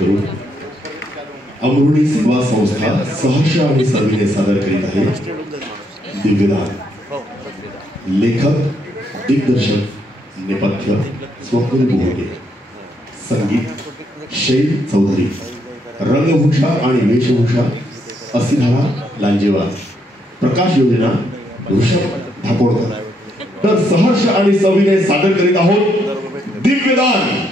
करून अमृणी सेवा संस्था सहर्ष आणि सविनय सादर करीत आहे दिव्यदान. लेखक दिग्दर्शक नेपथ्य स्वप्नील बोहगे, संगीत शैल चौधरी, रंगभूषा आणि वेशभूषा असिधारा लांजेवार, प्रकाश योजना ऋषभ धाकोडकर. तर सहर्ष आणि सविनय सादर करीत आहोत दिव्यदान.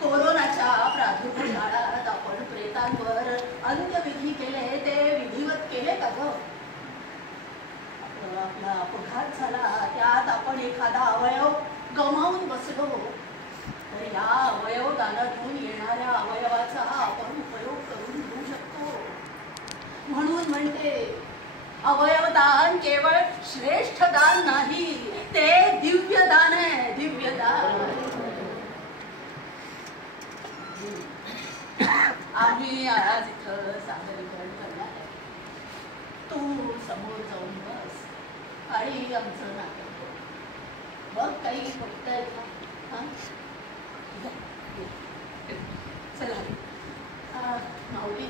कोरोनाच्या प्रादुर्भावात आपण प्रेतांवर अंत्यविधी केले ते विधिवत दमावून बसलो तर या अवयवदानातून येणाऱ्या अवयवाचा आपण उपयोग करून घेऊ शकतो. म्हणून म्हणते, अवयवदान केवळ श्रेष्ठ दान नाही, ते दिव्य दान आहे, दिव्य दान. आम्ही आज इथं सादरीकरण करणार आहे. तू समोर जाऊन बस आणि आमचं नाटक बघ. काही बघताय का? चला माऊली,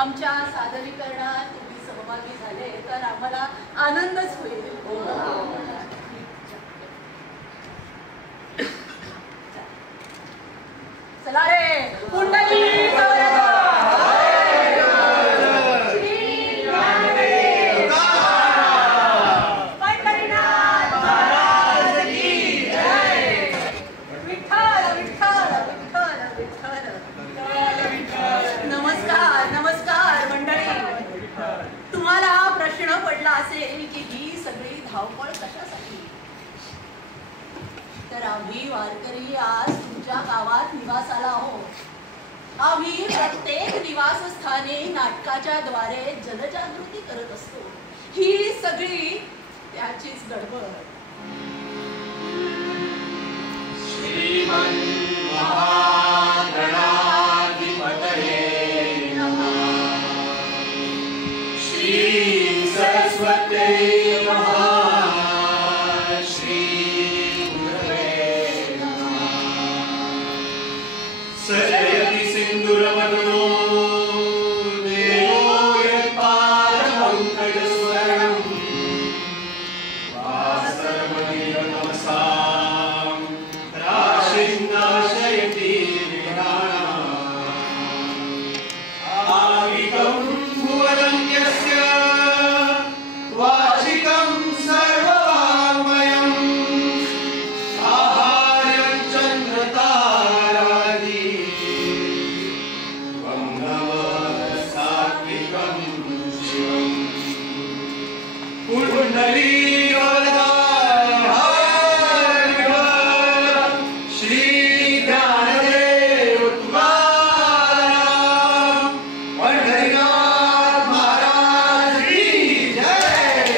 आमच्या सादरीकरणात तुम्ही सहभागी झाले तर आम्हाला आनंदच होईल. चला रे कुंडली असेल की ही सगळी धावपळ कशासाठी. तर आम्ही वारकरी आज तुमच्या गावात निवासाला आहोत. आम्ही प्रत्येक निवासस्थानी नाटकाच्या द्वारे जनजागृती करत असतो. ही सगळी त्याचीच गडबड. श्रीमन् महागणाधिपतये नमः. श्री सरस्वती नमः. श्री गुरवे नमः. सजयति सिन्दूरवदनो देवो यत्पादपङ्कजस्वरम् वासरमणिव नमसां राशिन्नाशयति विघ्नानाम्. आवितं भुवनं यस्य वाचिकं सर्ववाङ्मयम् आहार्यं चन्द्रतारादि त्वं नमः सात्विकं शिवम्. कुण्डली श्री ज्ञानदेव तुकाराम पंढरीनाथ महाराज की जय.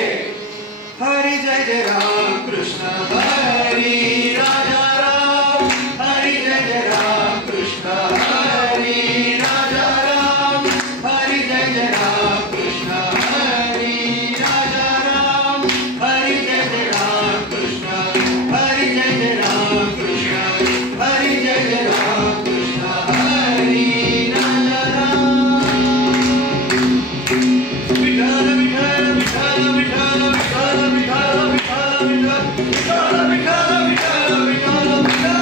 हरि जय जय राम कृष्ण हरि राजा राम. हरि जय जय राम कृष्ण हरि राजा राम. हरि जय जय राम कृष्ण हरि राजा राम. हरि जय जय राम कृष्ण हरि जय जय राम कृष्ण हरि जय जय राम कृष्ण हरि राजा राम. विठ्ठल विठ्ठल विठ्ठल विठ्ठल विठ्ठल विठ्ठल विठ्ठल विठ्ठल विठ्ठल विठ्ठल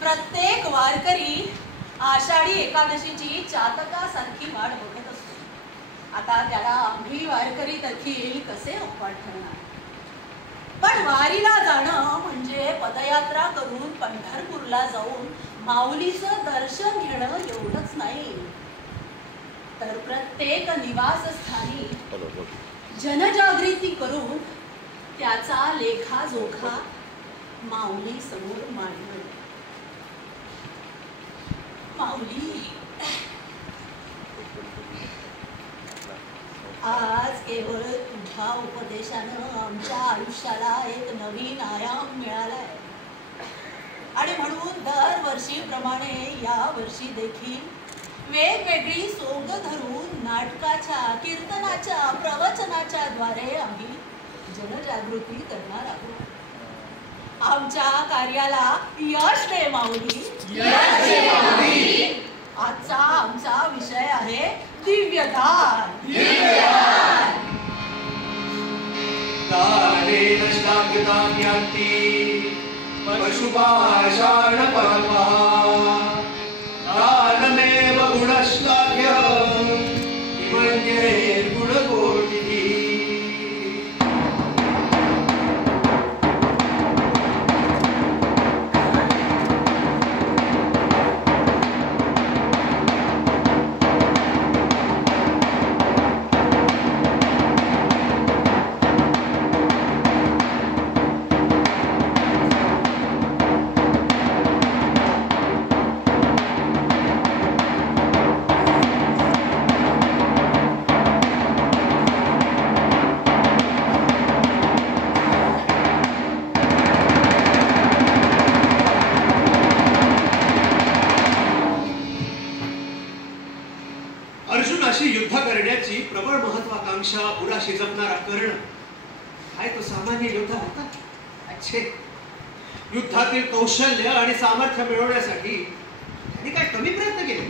प्रत्येक वारकरी आषाढी एकादशीची चातकासारखी वाट बघत असतो. आता त्याला आम्ही वारकरी देखील कसे अपवाद ठरणार. पण वारीला जाणं म्हणजे पदयात्रा करून पंढरपूरला जाऊन माऊलीचं दर्शन घेणं एवढंच नाही, तर प्रत्येक निवासस्थानी जनजागृती करून त्याचा लेखाजोखा माऊली समोर मांडणं. माऊली, आज केवळ तुझ्या तुझ्या उपदेशानं आमच्या आयुष्याला एक नवीन आयाम मिळालाय आणि म्हणून दरवर्षीप्रमाणे या वर्षी देखील वेगवेगळी सोंग धरून नाटकाच्या, कीर्तनाच्या, प्रवचनाच्या द्वारे आम्ही जनजागृती करणार आहोत. आमच्या कार्याला यश दे माऊली. आजचा आमचा विषय आहे दिव्यदान. दानेन श्लाघ्यतां यान्ति पशुपाषाणपरमा दानमेव गुणश्लाघ्यं किमन्यैर्गुणकोटिः. अर्जुनाशी युद्ध करण्याची प्रबळ महत्वाकांक्षा उराशी जपणारा कर्ण काय तो सामान्य योद्धा होता? अच्छे, युद्धातील कौशल्य आणि सामर्थ्य मिळवण्यासाठी त्यांनी काय कमी प्रयत्न केले?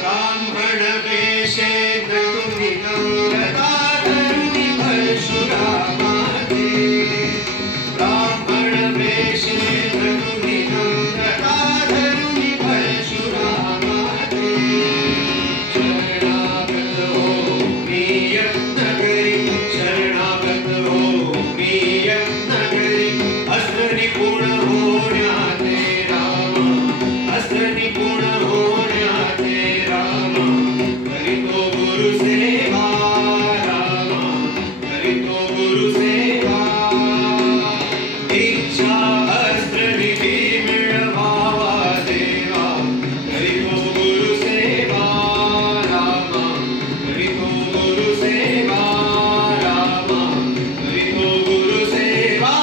ब्राह्मण वेशे नटुनी नम्रता धरुनी परशुरामादे. ब्राह्मण वेशे नटुनी नम्रता धरुनी परशुरामादे. शरणागत हो मी यत्न करी, शरणागत हो मी यत्न करी. अस्त्र निपुण होण्याते रामा, अस्त्र निपुण होण्याते रामा. करितो गुरु सेवा रामा, करितो गुरु सेवा. इच्छा अस्त्र निधी मिळवावा देवा. करितो गुरु सेवा रामा, करितो गुरु सेवा रामा, करितो गुरु सेवा.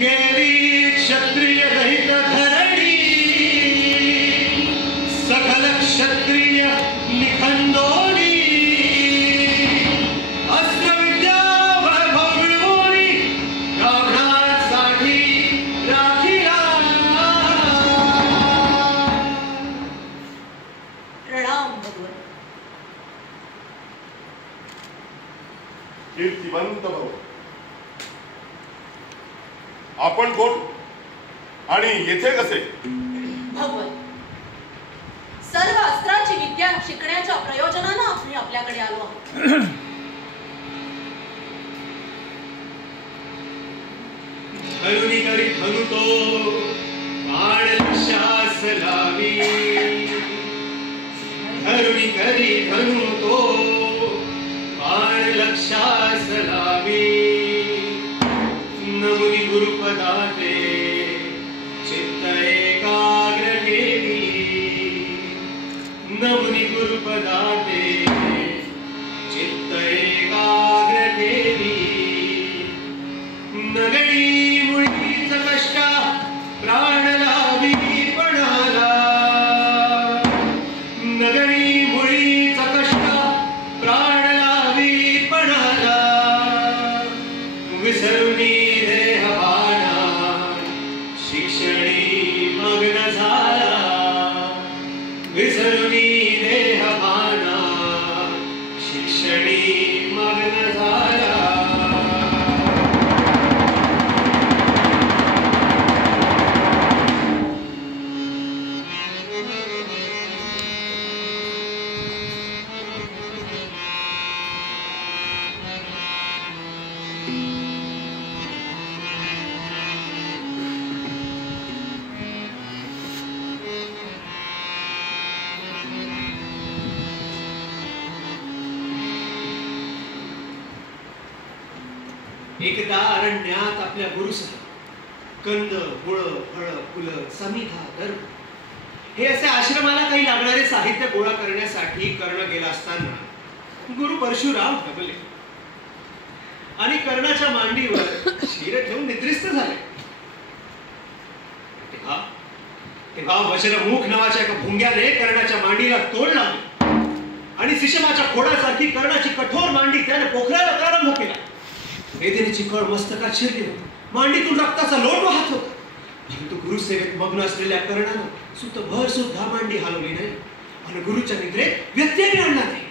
गेली क्षत्रिय रहित धरणी, सकल क्षत्रिय निखंदोनी. अस्त्रविद्या वैभव मिळवूनी, रावणासाठी राखीला. प्रणाम भगवत. कीर्तिवंत भव. आपण कोण आणि येथे कसे? भगवत, सर्व अस्त्राची विद्या शिकण्याच्या प्रयोजनानं आम्ही आपल्याकडे आलो आहोत. धरुनी करी धनु तो बाण लक्षास लावी. धरुनी करी धनु तो बाण लक्षास लावी. नमुनी गुरुपदाते चित्त एकाग्र ठेवी. नमुनी गुरुपदाते चित्त एकाग्र ठेवी. नगरी मुळीच कष्टा प्राण लावी पणाला. नगरी मुळीच कष्टा प्राण लावी पणाला. विसरुनी देहभाना शिक्षणी मग्न झाला. विसरुनी देहभाना शिक्षणी मग्न झाला. एकदा अरण्यात आपल्या गुरुसह कंद, मुळं, फळं, फुलं, समिधा, दर्भ हे असे आश्रमाला काही लागणारे साहित्य गोळा करण्यासाठी कर्ण गेला असताना गुरु परशुराम दबले आणि कर्णाच्या मांडीवर शिर ठेवून निद्रिस्त झाले. तेव्हा वज्रमुख नावाच्या एका भुंग्याने कर्णाच्या मांडीला तोड लावले आणि सिशमाच्या खोडासारखी कर्णाची कठोर मांडी त्याने पोखरायला प्रारंभ केला. वेदनेची कळ मस्तकात शिरली होती. मांडीतून रक्ताचा लोट वाहत होता. परंतु गुरुसेवेत मग्न असलेल्या कर्णानं सुतभर सुद्धा मांडी हलवली नाही आणि गुरुच्या निद्रेत व्यत्यय आणला नाही.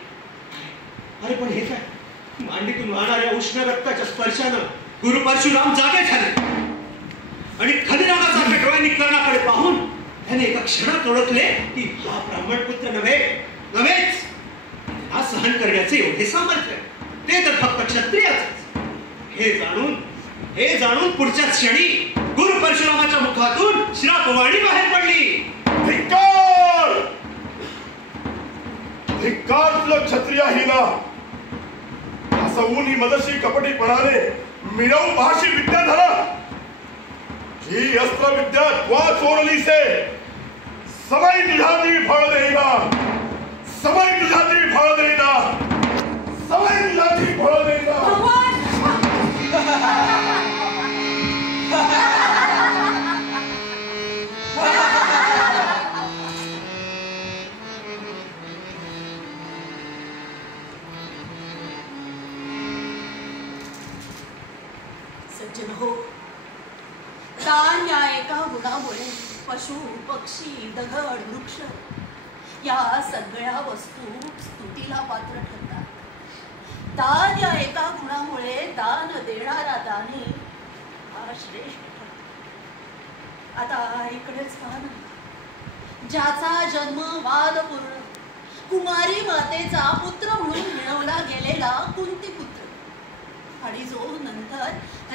अरे पण हे काय? मांडीतून वाहणाऱ्या उष्ण रक्ताच्या स्पर्शानं गुरु परशुराम जागे झाले आणि खदिरागासारख्या डोळ्यांनी कर्णाकडे पाहून त्याने एका क्षणात ओळखले की हा ब्राह्मण पुत्र नव्हेच हा सहन करण्याचे एवढे सामर्थ्य ते तर फक्त क्षत्रियाच. हे जाणून पुढच्या क्षणी गुरु परशुरामाच्या मुखातून श्रापवाणी बाहेर पडली. धिक्कार तुला क्षत्रियाहीला, असं ऊन ही मदशी कपटीपणाने मिळवू पाहाशी विद्याधरा. ही अस्त्र विद्या त्वा चोरली से समय तुझाची फळ देईना, समय तुझाची फळ देईना, समय तुझाची फळ देईना. सज्जन हो, दान या एका गुणामुळे पशु, पक्षी, दगड, वृक्ष या सगळ्या वस्तू स्तुतीला पात्र ठरतात. दान या एका गुणामुळे दान देणारा दानी हा श्रेष्ठ ठरतो. आता इकडेच पहा ना, ज्याचा जन्म वादपूर्ण कुमारी मातेचा पुत्र म्हणून मिळवला गेलेला कुंतीपुत्र आणि जो नंतर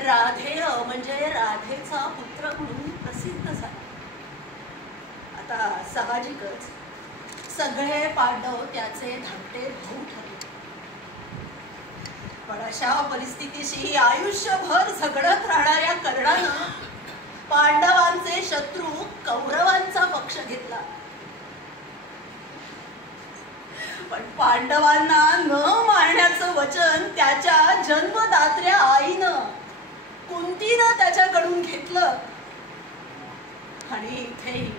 राधेय म्हणजे राधेचा पुत्र म्हणून प्रसिद्ध झाला. आता साहजिकच सगळे पांडव त्याचे धाकटे भाऊ ठरले. पण अशा परिस्थितीशी आयुष्यभर झगडत राहणाऱ्या कर्णानं पांडवांचे शत्रू कौरवांचा पक्ष घेतला. पण पांडवांना न मारण्याचं वचन त्याच्या जन्मदात्र्या आईनं कुंतीनं त्याच्याकडून घेतलं आणि इथेही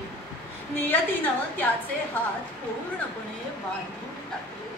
नियतीनं त्याचे हात पूर्णपणे बांधून टाकले.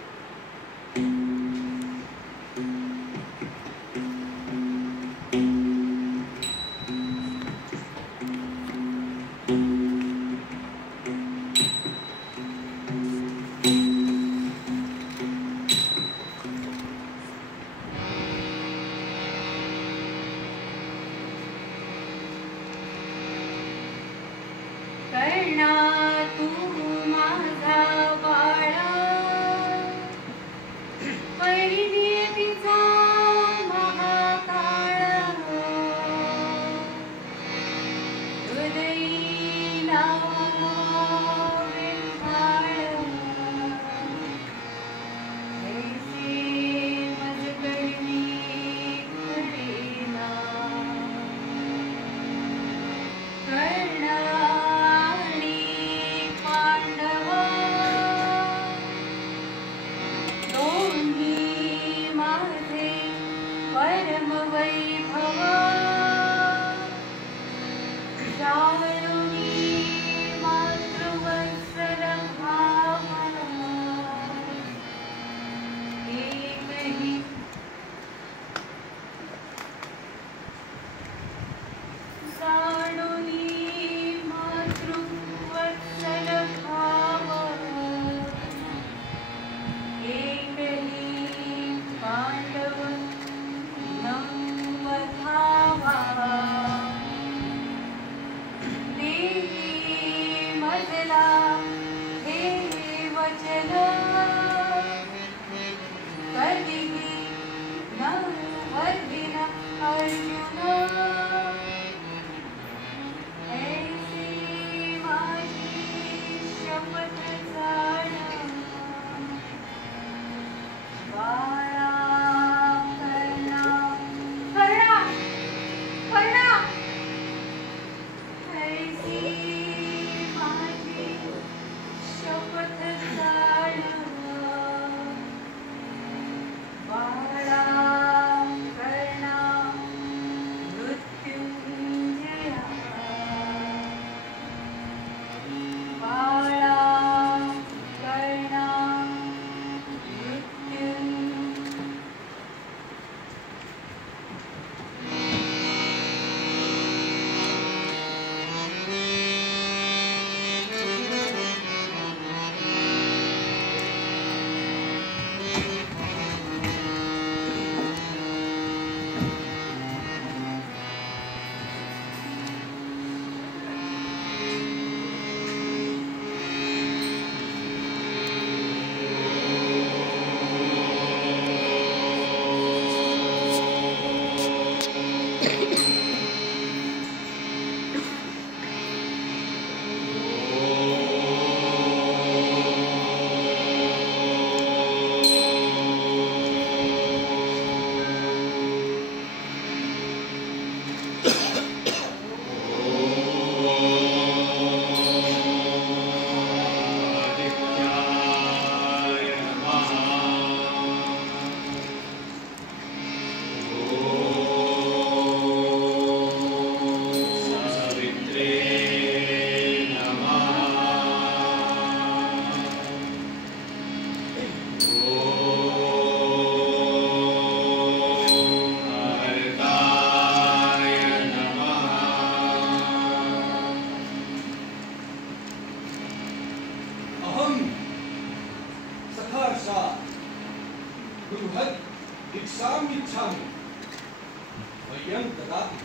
वयं ददाति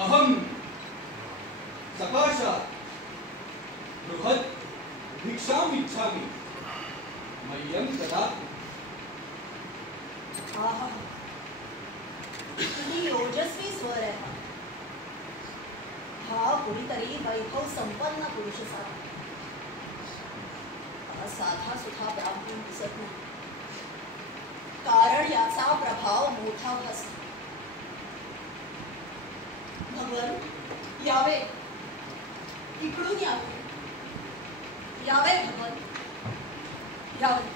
अहं सकाशात् बृहत् भिक्षाम् इच्छामि मह्यं ददातु। आहा, किती ओजस्वी स्वर आहे हा कुणीतरी वैभव संपन्न पुरुष साधा. हा साधा सुद्धा ब्राह्मण दिसत नाही, कारण याचा प्रभाव मोठा असतो. भगवान यावे, इकडून यावे, यावे भगवान यावे.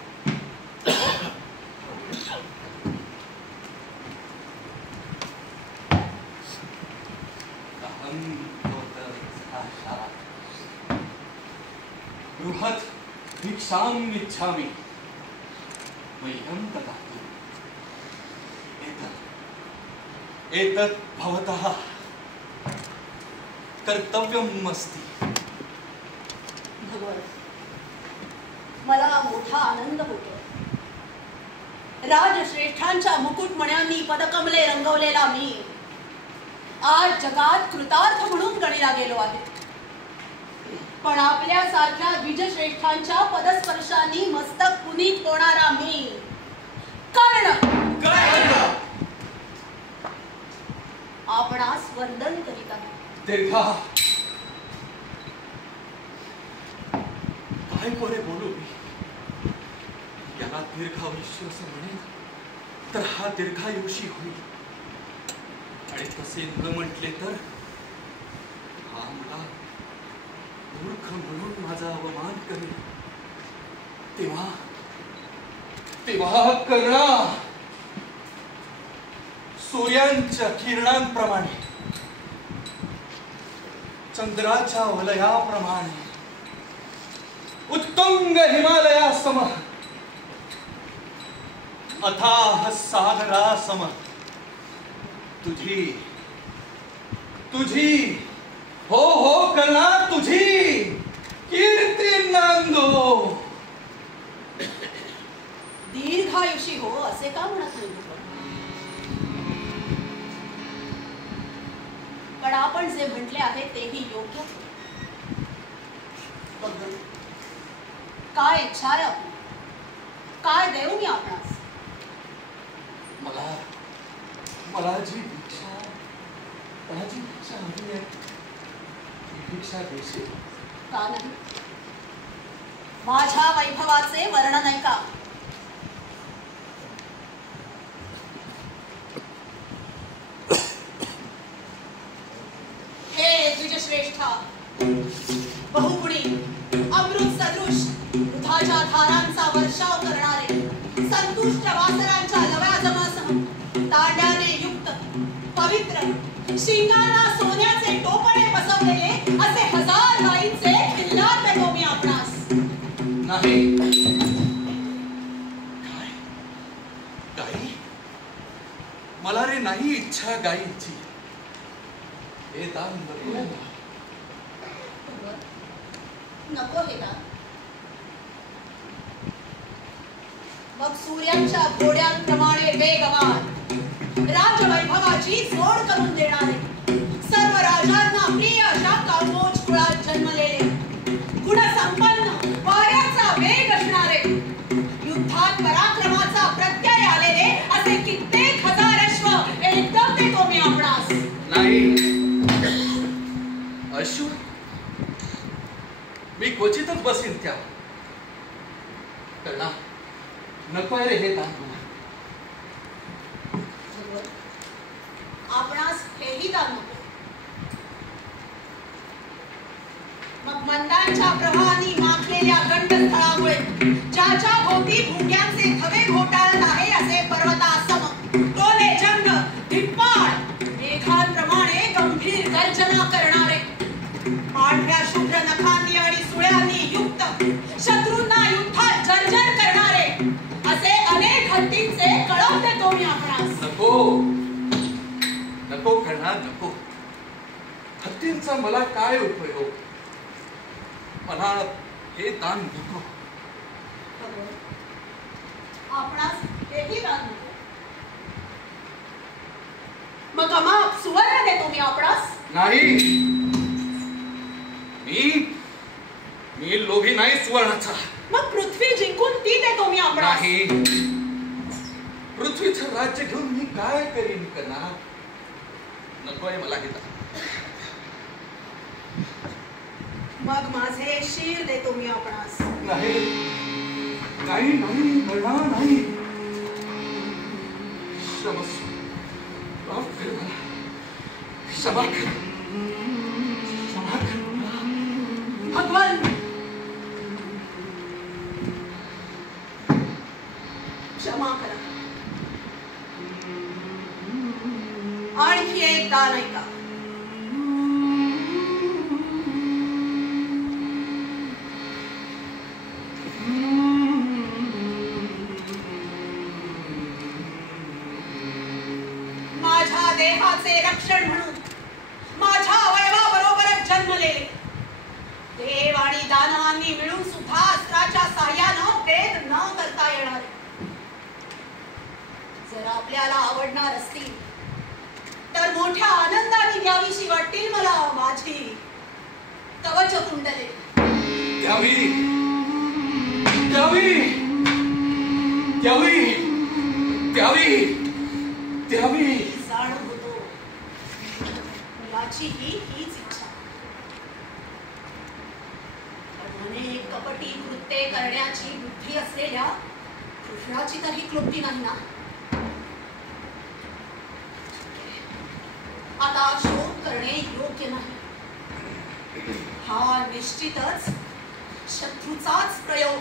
बृहत् भिक्षाम् इच्छामि मह्यं ददातु। एतत् भवतः कर्तव्यम् अस्ति। भगवान, मला मोठा आनंद होतो. राजश्रेष्ठांच्या मुकुटमण्यांनी पदकमले रंगवलेला मी आज जगात कृतार्थ म्हणून गणिला गेलो आहे. पण आपल्यासारख्या द्विजश्रेष्ठांच्या पदस्पर्शांनी मस्तक पुनीत होणारा मी कर्ण आपणास वंदन करीत आहे. दीर्घा, काय बरे बोलू मी. याला दीर्घायुष्य असं म्हणेन तर हा दीर्घायुषी होईल, आणि तसे न म्हटले तर हा मला मूर्ख म्हणून माझा अवमान करेल. तेव्हा तेव्हा कर्णा, सूर्यांच्या किरणांप्रमाणे, चंद्राच्या वलयाप्रमाणे, उत्तुंग हिमालयासम, अथाह सागरासम तुझी तुझी हो हो कर्णा, तुझी कीर्ती नांदो. दीर्घायुषी हो असे का म्हणत नाही. पण आपण जे म्हटले आहे तेही योग्य. काय इच्छा आहे आपली, काय देऊ मी आपणास. मला जी भिक्षा हवी आहे ती भिक्षा देशील का नाही. माझ्या वैभवाचे वर्णन आहे का. हे द्विजश्रेष्ठा, बहुगुणी अमृत सदृश दुधाच्या धारांचा वर्षाव करणारे, संतुष्ट वासरांच्या लव्याजमासह तांड्याने युक्त पवित्र, शिंगांना सोन्याचे टोपणे बसवलेले असे 1000 गायींचे किल्लार देतो मी आपणास. नाही. गाई? मला रे नाही इच्छा गायीची. हे दान नको. नको हे दान. मग सूर्यांच्या घोड्यांप्रमाणे वेगवान, राजवैभवाची जोड करून देणारे, सर्व राजांना प्रिय अशा कामोज कुळात जन्मलेले, गुणसंपन्न वाऱ्याचा वेग असणारे, युद्धात पराक्रमाचा प्रत्यय आलेले असे कित्येक 1000 अश्व एकदम देतो मी आपणास. नाही. अश्व मी क्वचितच बसीन त्या. कळना, नको रे हे दान. आपणास हेही दान नको. मग मंदांच्या प्रवाहाने माखलेल्या गंडस्थळामुळे ज्याच्या भोवती भुंग्यांचे थवे घोटाळत आहे असे पर्वतासम टोले जंग धिप्पाड मेघांप्रमाणे गंभीर गर्जना करणारे, पांढऱ्या शुभ्र नखांनी आणि सुळ्यांनी युक्त, शत्रूंना युद्धात जर्जर करणारे असे अनेक हत्तींचे कळप देतो मी आपणास. नको. नको. हत्तींचा मला काय उपयोग. मला हे दान नको. आपणास हेही दान नको. मग अमाप सुवर्ण देतो मी आपणास. नाही, मी लोभी नाही सुवर्णाचा. मग पृथ्वी जिंकून ती देतो मी आपणास. नाही, पृथ्वीचं राज्य घेऊन मी काय करीन कना. नकोय मला हे दान. मग माझे शीर देतो मी आपणास. नाही नाही नाही म्हणा नाही. क्षमस्व, माफ कर मला. क्षमा कर, क्षमा कर. भगवान क्षमा करा. आणखी एक दान ऐका. माझ्या देहाचे रक्षण म्हणून माझ्या अवयवाबरोबरच जन्मलेले देव आणि दानवांनी मिळून सुद्धा अस्त्राच्या साह्यानं भेद न करता येणार. जर आपल्याला आवडणार असतील तर मोठ्या आनंदाने द्यावीशी वाटतील मला माझी कवच कुंडले. द्यावी द्यावी द्यावी द्यावी द्यावी. जाण होतो मुलाची हीच इच्छा. अनेक कपटी कृत्ये करण्याची बुद्धी असलेल्या कृष्णाची तर ही क्लुप्ती नाही ना. आता शोध करणे योग्य नाही. हा निश्चितच शत्रूचाच प्रयोग.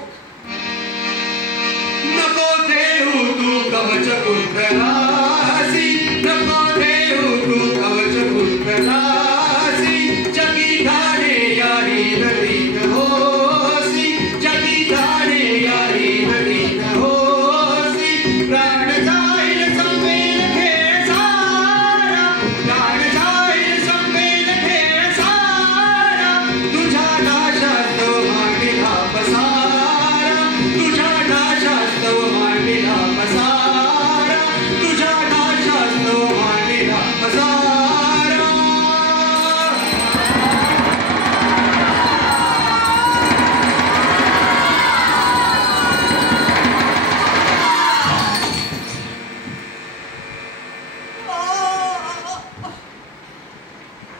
नको देऊ तू कवच कुंडलासी. नको देऊ तू कवच कुंडलासी. जगी धाडे याही नदीत होसी. जगी धाडे याही नदीत होसी. प्राण जाईल संपेल खेळ सारा. प्राण जाईल संपेल खेळ सारा. तुझ्या नाशात मांडीला पसारा. तुझ्या नाशात मांडीला पसारा. तुझ्या नाशात मांडीला पसारा.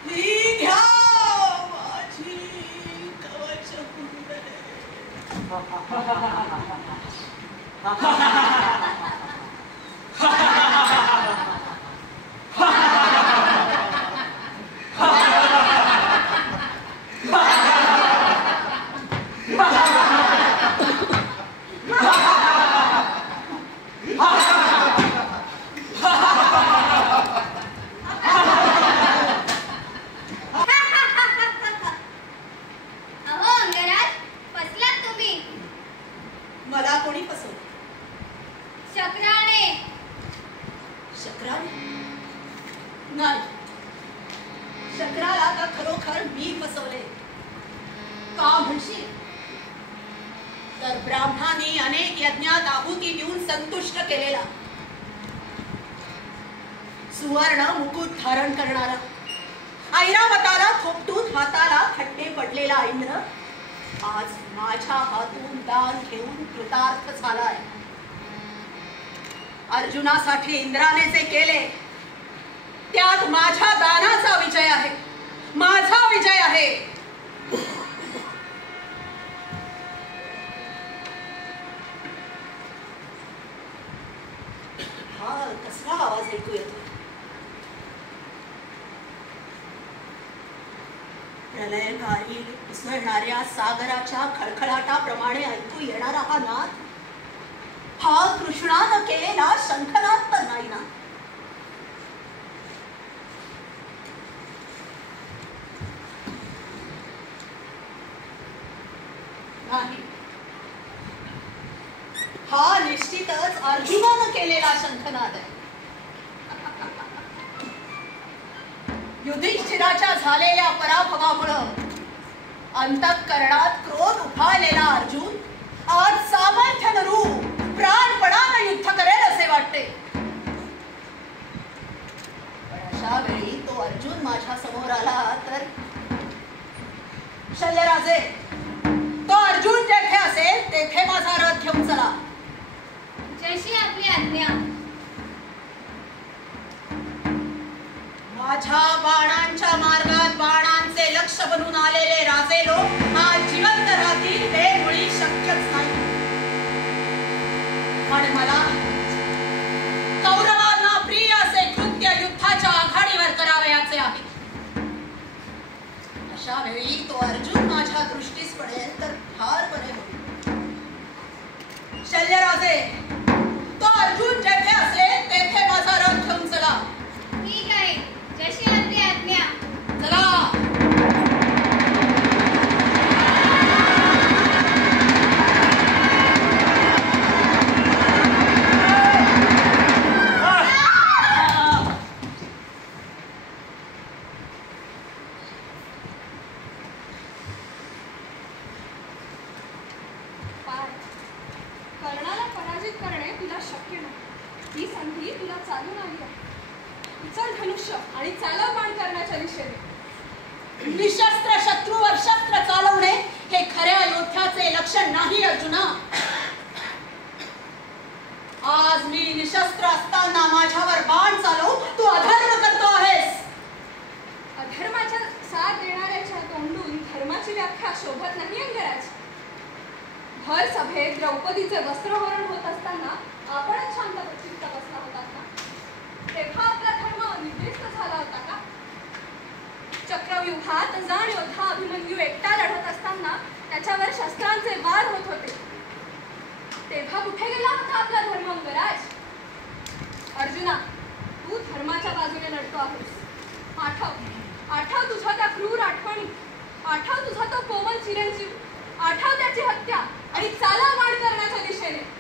ही घ्या माझी कवच कुंडले. अहो अंगराज, फसलात तुम्ही. मला कोणी फसवलं? शक्राने. शक्राने? नाही, शक्राला तर खरोखर मी फसवले. का म्हणशील तर ब्राह्मणाने अनेक यज्ञात आहुती देऊन संतुष्ट केलेला सुवर्ण मुकुट धारण करणारा ऐरावताला थोपटून हाताला खड्डे पडलेला इंद्र आज माझ्या हातून दान घेऊन कृतार्थ झालाय. अर्जुनासाठी इंद्राने जे केले त्यात माझ्या दानाचा विजय आहे. माझा विजय आहे. हा कसला आवाज ऐकू येतो? प्रलयकारी उसळणाऱ्या सागराच्या खळखळाटाप्रमाणे ऐकू येणारा हा नाद हा कृष्णानं केलेला शंखनाद तर नाही ना? नाही, हा निश्चितच अर्जुनानं केलेला शंखनाद आहे. युधिष्ठिराच्या झालेल्या पराभवामुळं अंतःकरणात क्रोध उफाळलेला अर्जुन आज सामर्थ्यानं रूप प्राणपणानं युद्ध करेल असे वाटते. पण अशा वेळी तो अर्जुन माझ्या समोर आला तर शल्यराजे, तो अर्जुन जेथे असेल तेथे माझा रथ घेऊन चला. जशी आपली आज्ञा. माझ्या बाणांच्या मार्गात बाणांचे लक्ष बनून आलेले राजे लोक आज जिवंत राहतील हे मुळी शक्यच नाही. आणि मला कौरवांना प्रिय असे कृत्य युद्धाच्या आघाडीवर करावयाचे आहे. अशा वेळी तो अर्जुन माझ्या दृष्टीस पडेल तर फार बरे होईल. शल्यराजे, तो अर्जुन जेथे असेल तेथे माझा रथ घेऊन चला. ठीक आहे, जशी आपली आज्ञा. चला. कर्णाला पराजित करणे तुला शक्य नाही. ही संधी तुला चालून आली आहे. उचल धनुष्य आणि चालव बाण करण्याच्या दिशेने. निशस्त्र शत्रूवर शस्त्र चालवणे हे खऱ्या योद्ध्याचे लक्षण नाही अर्जुना. आज मी निशस्त्र असताना माझ्यावर बाण चालवू तू अधर्म करतो आहेस. अधर्माच्या साथ देणाऱ्याच्या तोंडून धर्माची व्याख्या शोभत नाही अंगराज. भर सभेत द्रौपदीचे वस्त्रहरण होत असताना आपणच शांत चित्त बसला होतात ना. तेव्हा आपला धर्म निर्दिष्ट झाला होता का? चक्रव्यूहात जाण योद्धा अभिमन्यू एकटा लढत असताना त्याच्यावर शस्त्रांचे वार होत होते. तेव्हा कुठे गेला होता आपला धर्म अंगराज? अर्जुना, तू धर्माच्या बाजूने लढतो आहेस. आठव तुझ्या त्या क्रूर आठवणी. आठव तुझा तो कोमल चिरंजीव. आठव त्याची हत्या आणि चालव बाण करण्याच्या दिशेने.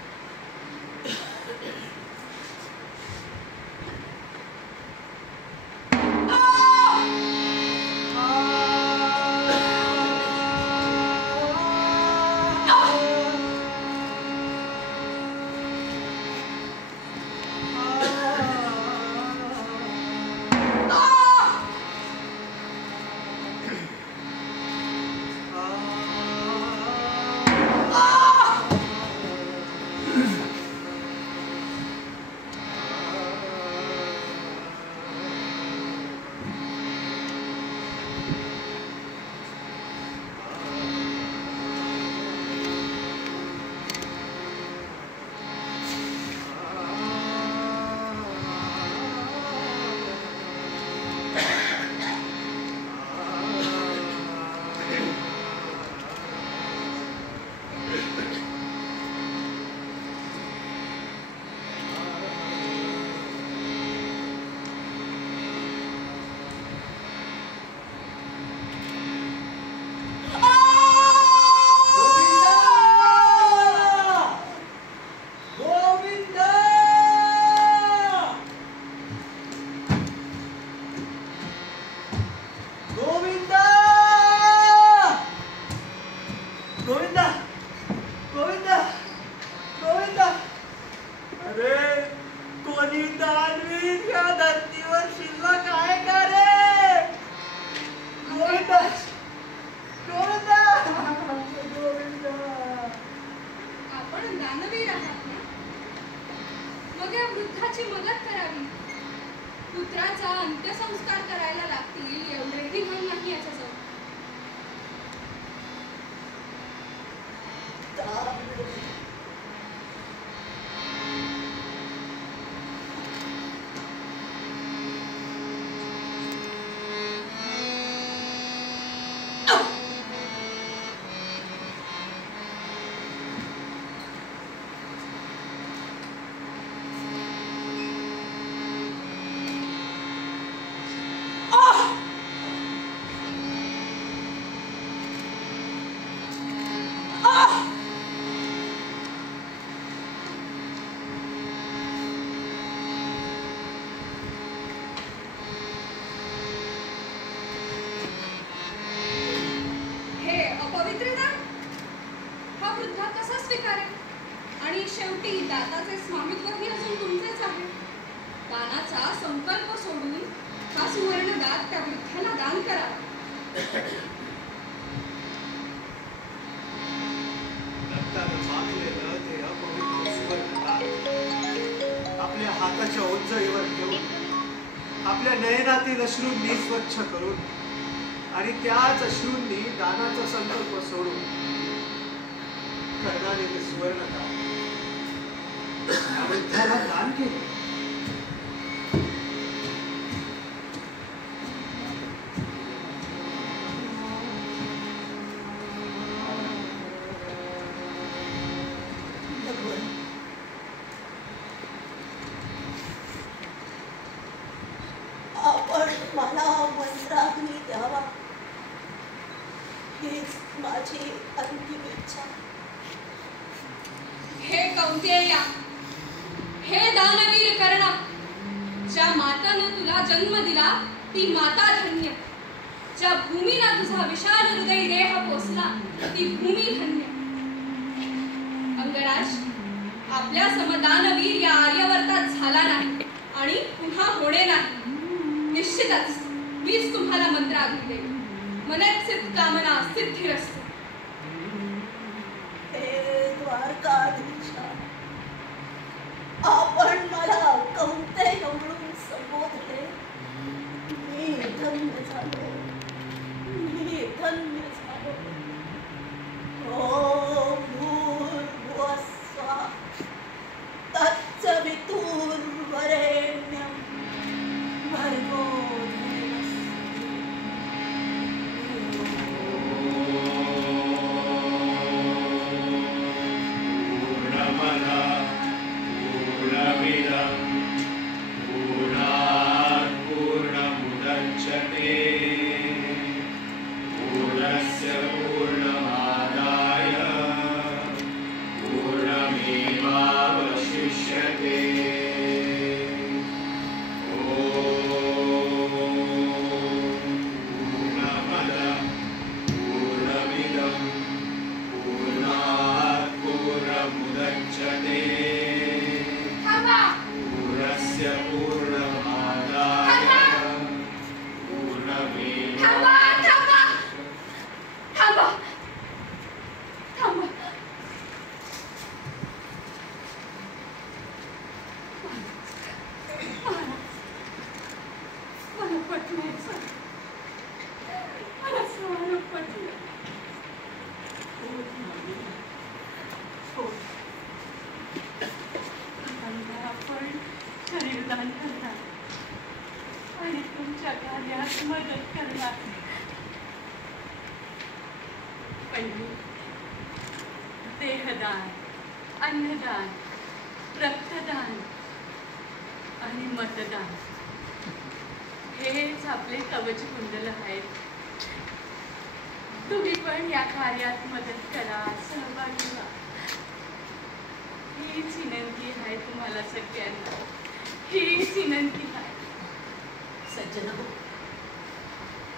करावा. रक्तानं झाकलेलं ते अपवित्र सुवर्णदान आपल्या हाताच्या ओंजळीवर ठेवून, आपल्या नयनातील अश्रूंनी स्वच्छ करून आणि त्याच अश्रूंनी दानाचा संकल्प सोडून कर्णाने ते सुवर्णदान वृद्धाला दान केले. आपण मला मंत्राग्नी द्यावा हीच माझी अंतिम इच्छा. हे कौंतेया, हे दानवीर कर्णा, ज्या मातानं तुला जन्म दिला ती माता धन्य. ज्या भूमीला तुझा विशाल हृदय देह पोचला ती भूमी धन्य. अंगराज, आपल्या समदानवीर या आर्यवर्तात झाला नाही आणि पुन्हा होणे नाही. निश्चितच मीच तुम्हाला मंत्राग्नी देईल. मनस्थित कामना सिद्धिरस्तु. हे द्वारकाधीशा, आपण मला कौंतेय म्हणून संबोधले. मी धन्य झालो, मी धन्य झालो. ओम भूर्भुवः स्वः तत्सवितुर्वरेण्यं भर्गो देहदान, अन्नदान, रक्तदान आणि मतदान हेच आपले कवचकुंडल आहेत. तुम्ही पण या कार्यात मदत करा, सहभागी व्हा. हीच विनंती आहे तुम्हाला सगळ्यांना, हीच विनंती आहे. सज्जनो,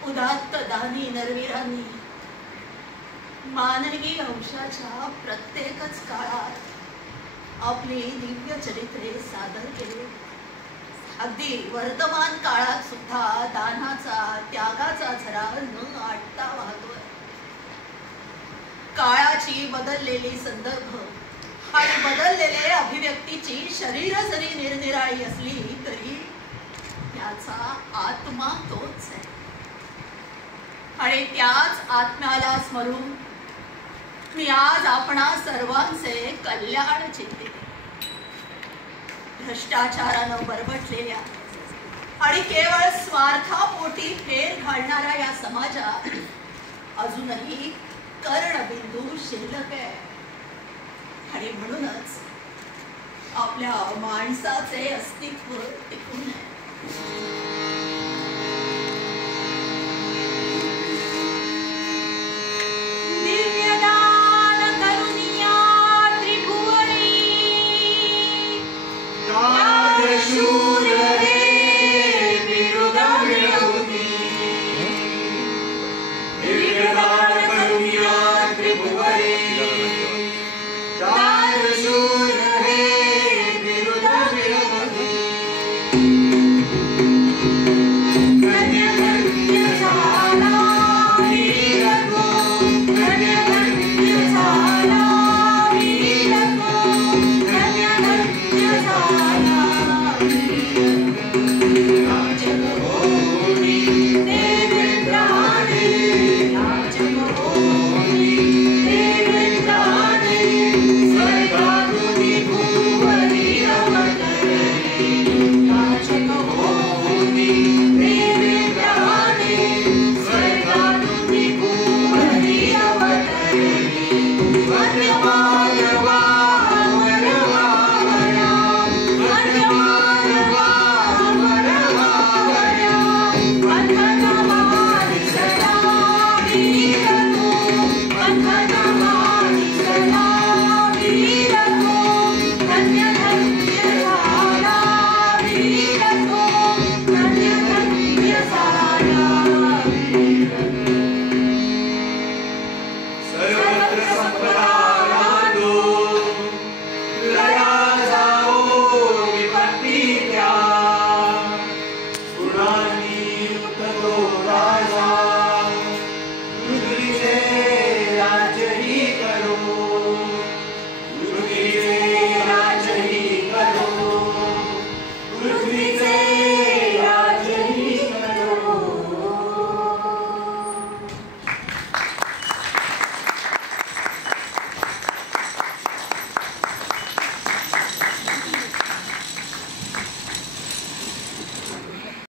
उदात्त दानी नरवीरांनी मानवी अंशाच्या प्रत्येकच काळात आपली दिव्य चरित्रे सादर केली. अगदी वर्तमान काळात सुद्धा दानाचा, त्यागाचा झरा न आटता वाहतोय. काळाची बदललेली संदर्भ आणि बदललेले अभिव्यक्तीची शरीर जरी निरनिराळी असली तरी त्याचा आत्मा तोच आहे. आणि त्याच आत्म्याला स्मरून मी आज आपणा सर्वांचे कल्याण चिंतिते. भ्रष्टाचारानं बरबटलेल्या आणि केवळ स्वार्थापोटी फेर घालणाऱ्या या समाजात अजूनही कर्णबिंदू शिल्लक आहे. आणि म्हणूनच आपल्या माणसाचे अस्तित्व टिकून आहे.